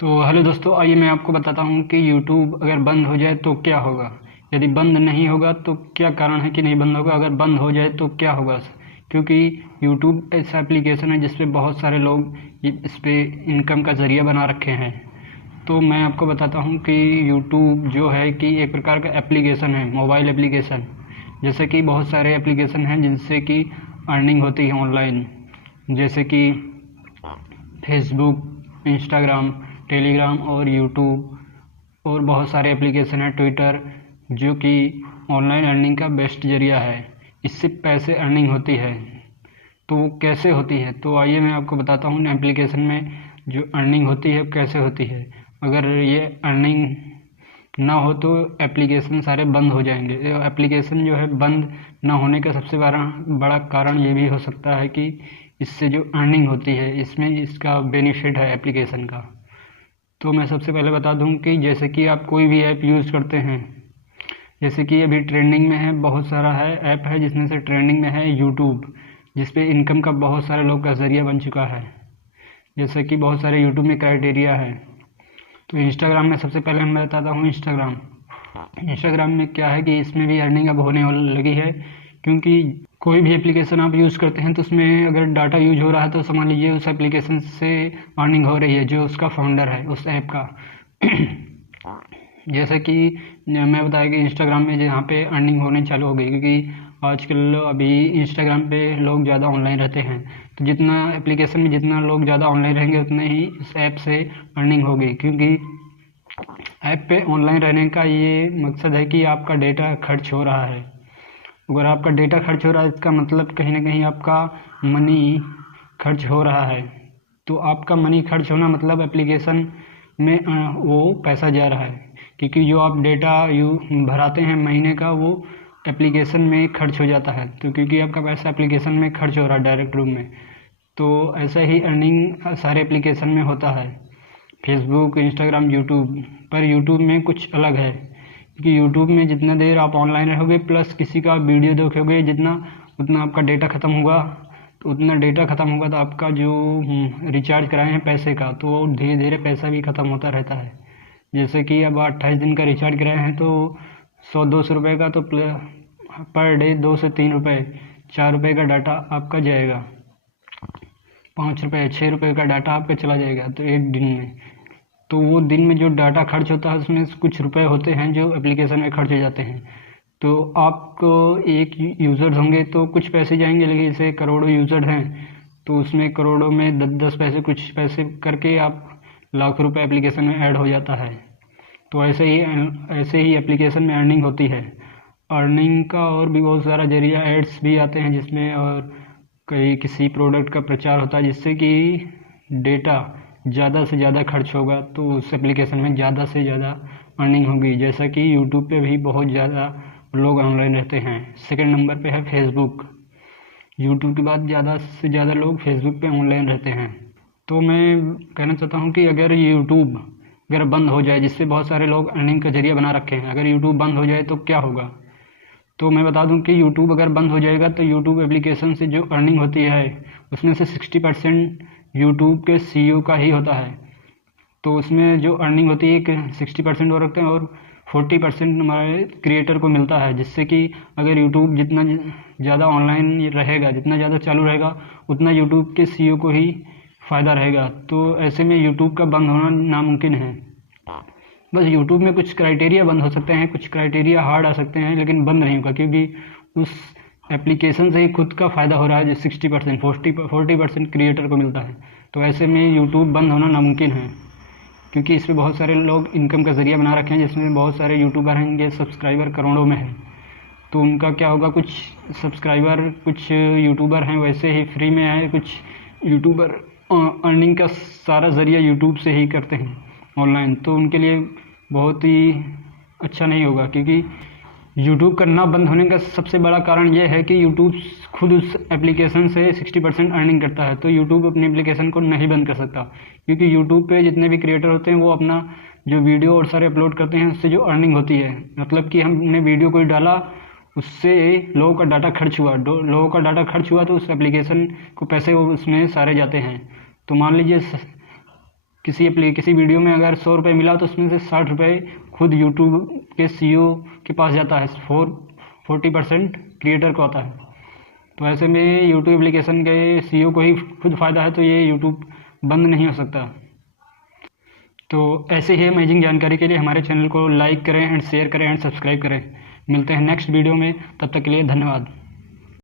तो हेलो दोस्तों, आइए मैं आपको बताता हूँ कि यूट्यूब अगर बंद हो जाए तो क्या होगा। यदि बंद नहीं होगा तो क्या कारण है कि नहीं बंद होगा, अगर बंद हो जाए तो क्या होगा। क्योंकि यूट्यूब ऐसा एप्लीकेशन है जिस पे बहुत सारे लोग इस पे इनकम का ज़रिया बना रखे हैं। तो मैं आपको बताता हूँ कि यूट्यूब जो है कि एक प्रकार का एप्लीकेशन है, मोबाइल एप्लीकेशन। जैसे कि बहुत सारे एप्लीकेशन हैं जिनसे कि अर्निंग होती है ऑनलाइन, जैसे कि फेसबुक, इंस्टाग्राम, टेलीग्राम और यूट्यूब और बहुत सारे एप्लीकेशन हैं, ट्विटर, जो कि ऑनलाइन अर्निंग का बेस्ट ज़रिया है। इससे पैसे अर्निंग होती है। तो वो कैसे होती है, तो आइए मैं आपको बताता हूँ एप्लीकेशन में जो अर्निंग होती है कैसे होती है। अगर ये अर्निंग ना हो तो एप्लीकेशन सारे बंद हो जाएंगे। एप्लीकेशन जो है बंद ना होने का सबसे बड़ा कारण ये भी हो सकता है कि इससे जो अर्निंग होती है इसमें इसका बेनिफिट है एप्लीकेशन का। तो मैं सबसे पहले बता दूं कि जैसे कि आप कोई भी ऐप यूज़ करते हैं, जैसे कि अभी ट्रेंडिंग में है, बहुत सारा है ऐप है जिसमें से ट्रेंडिंग में है यूट्यूब, जिस पे इनकम का बहुत सारे लोग का ज़रिया बन चुका है। जैसे कि बहुत सारे यूट्यूब में क्राइटेरिया है। तो इंस्टाग्राम में सबसे पहले मैं बताता हूँ इंस्टाग्राम। इंस्टाग्राम में क्या है कि इसमें भी अर्निंग अब होने लगी है, क्योंकि कोई भी एप्लीकेशन आप यूज़ करते हैं तो उसमें अगर डाटा यूज हो रहा है तो समझ लीजिए उस एप्लीकेशन से अर्निंग हो रही है, जो उसका फाउंडर है उस ऐप का। जैसे कि मैं बताया कि इंस्टाग्राम में जहाँ पे अर्निंग होने चालू हो गई, क्योंकि आजकल अभी इंस्टाग्राम पे लोग ज़्यादा ऑनलाइन रहते हैं। तो जितना एप्लीकेशन में जितना लोग ज़्यादा ऑनलाइन रहेंगे उतने ही इस ऐप से अर्निंग होगी, क्योंकि ऐप पे ऑनलाइन रहने का ये मकसद है कि आपका डेटा खर्च हो रहा है। अगर आपका डेटा खर्च हो रहा है इसका मतलब कहीं ना कहीं आपका मनी खर्च हो रहा है। तो आपका मनी खर्च होना मतलब एप्लीकेशन में वो पैसा जा रहा है, क्योंकि जो आप डेटा भराते हैं महीने का वो एप्लीकेशन में खर्च हो जाता है। तो क्योंकि आपका पैसा एप्लीकेशन में खर्च हो रहा है डायरेक्ट रूप में, तो ऐसा ही अर्निंग सारे एप्लीकेशन में होता है, फेसबुक, इंस्टाग्राम, यूट्यूब। पर यूट्यूब में कुछ अलग है, क्योंकि यूट्यूब में जितना देर आप ऑनलाइन रहोगे प्लस किसी का वीडियो देखोगे जितना, उतना आपका डेटा ख़त्म होगा। तो उतना डेटा ख़त्म होगा तो आपका जो रिचार्ज कराए हैं पैसे का, तो धीरे धीरे पैसा भी ख़त्म होता रहता है। जैसे कि अब 28 दिन का रिचार्ज कराए हैं तो 100-200 रुपये का, तो पर डे 2 से 3 रुपये, 4 रुपये का डाटा आपका जाएगा, 5 रुपये 6 रुपये का डाटा आपका चला जाएगा तो एक दिन में। तो वो दिन में जो डाटा खर्च होता है उसमें कुछ रुपए होते हैं जो एप्लीकेशन में खर्च हो जाते हैं। तो आपको एक यूज़र्स होंगे तो कुछ पैसे जाएंगे, लेकिन जैसे करोड़ों यूज़र हैं तो उसमें करोड़ों में 10-10 पैसे, कुछ पैसे करके आप लाख रुपए एप्लीकेशन में ऐड हो जाता है। तो ऐसे ही एप्लीकेशन में अर्निंग होती है। अर्निंग का और भी बहुत सारा जरिया, एड्स भी आते हैं जिसमें, और कई किसी प्रोडक्ट का प्रचार होता है जिससे कि डेटा ज़्यादा से ज़्यादा खर्च होगा तो उस एप्लीकेशन में ज़्यादा से ज़्यादा अर्निंग होगी। जैसा कि यूट्यूब पे भी बहुत ज़्यादा लोग ऑनलाइन रहते हैं। सेकंड नंबर पे है फेसबुक। यूट्यूब के बाद ज़्यादा से ज़्यादा लोग फेसबुक पे ऑनलाइन रहते हैं। तो मैं कहना चाहता हूँ कि अगर यूट्यूब अगर बंद हो जाए, जिससे बहुत सारे लोग अर्निंग का जरिया बना रखे हैं, अगर यूट्यूब बंद हो जाए तो क्या होगा। तो मैं बता दूं कि यूट्यूब अगर बंद हो जाएगा तो यूट्यूब एप्लीकेशन से जो अर्निंग होती है उसमें से 60% यूट्यूब के सीईओ का ही होता है। तो उसमें जो अर्निंग होती है कि 60% वो रखते हैं और 40% हमारे क्रिएटर को मिलता है। जिससे कि अगर यूट्यूब जितना ज़्यादा ऑनलाइन रहेगा, जितना ज़्यादा चालू रहेगा, उतना यूट्यूब के सीईओ को ही फ़ायदा रहेगा। तो ऐसे में यूट्यूब का बंद होना नामुमकिन है। बस यूट्यूब में कुछ क्राइटेरिया बंद हो सकते हैं, कुछ क्राइटेरिया हार्ड आ सकते हैं, लेकिन बंद नहीं होगा, क्योंकि उस एप्लीकेशन से ही खुद का फ़ायदा हो रहा है जो 60%, 40% क्रिएटर को मिलता है। तो ऐसे में यूट्यूब बंद होना नामुमकिन है, क्योंकि इस पर बहुत सारे लोग इनकम का ज़रिया बना रखे हैं, जिसमें बहुत सारे यूट्यूबर हैं जिनके सब्सक्राइबर करोड़ों में हैं। तो उनका क्या होगा, कुछ सब्सक्राइबर, कुछ यूट्यूबर हैं वैसे ही फ्री में आए, कुछ यूट्यूबर अर्निंग का सारा ज़रिया यूट्यूब से ही करते हैं ऑनलाइन। तो उनके लिए बहुत ही अच्छा नहीं होगा, क्योंकि यूट्यूब का ना बंद होने का सबसे बड़ा कारण यह है कि यूट्यूब खुद उस एप्लीकेशन से 60% अर्निंग करता है। तो यूट्यूब अपनी एप्लीकेशन को नहीं बंद कर सकता, क्योंकि यूट्यूब पे जितने भी क्रिएटर होते हैं वो अपना जो वीडियो और सारे अपलोड करते हैं उससे जो अर्निंग होती है, मतलब कि हमने वीडियो कोई डाला, उससे लोगों का डाटा खर्च हुआ, लोगों का डाटा खर्च हुआ तो उस एप्लीकेशन को पैसे उसमें सारे जाते हैं। तो मान लीजिए किसी वीडियो में अगर 100 रुपये मिला तो उसमें से 60 रुपये खुद यूट्यूब के CEO के पास जाता है, 40% क्रिएटर को आता है। तो ऐसे में यूट्यूब एप्लीकेशन के CEO को ही खुद फ़ायदा है, तो ये यूट्यूब बंद नहीं हो सकता। तो ऐसे ही अमेजिंग जानकारी के लिए हमारे चैनल को लाइक करें एंड शेयर करें एंड सब्सक्राइब करें। मिलते हैं नेक्स्ट वीडियो में, तब तक के लिए धन्यवाद।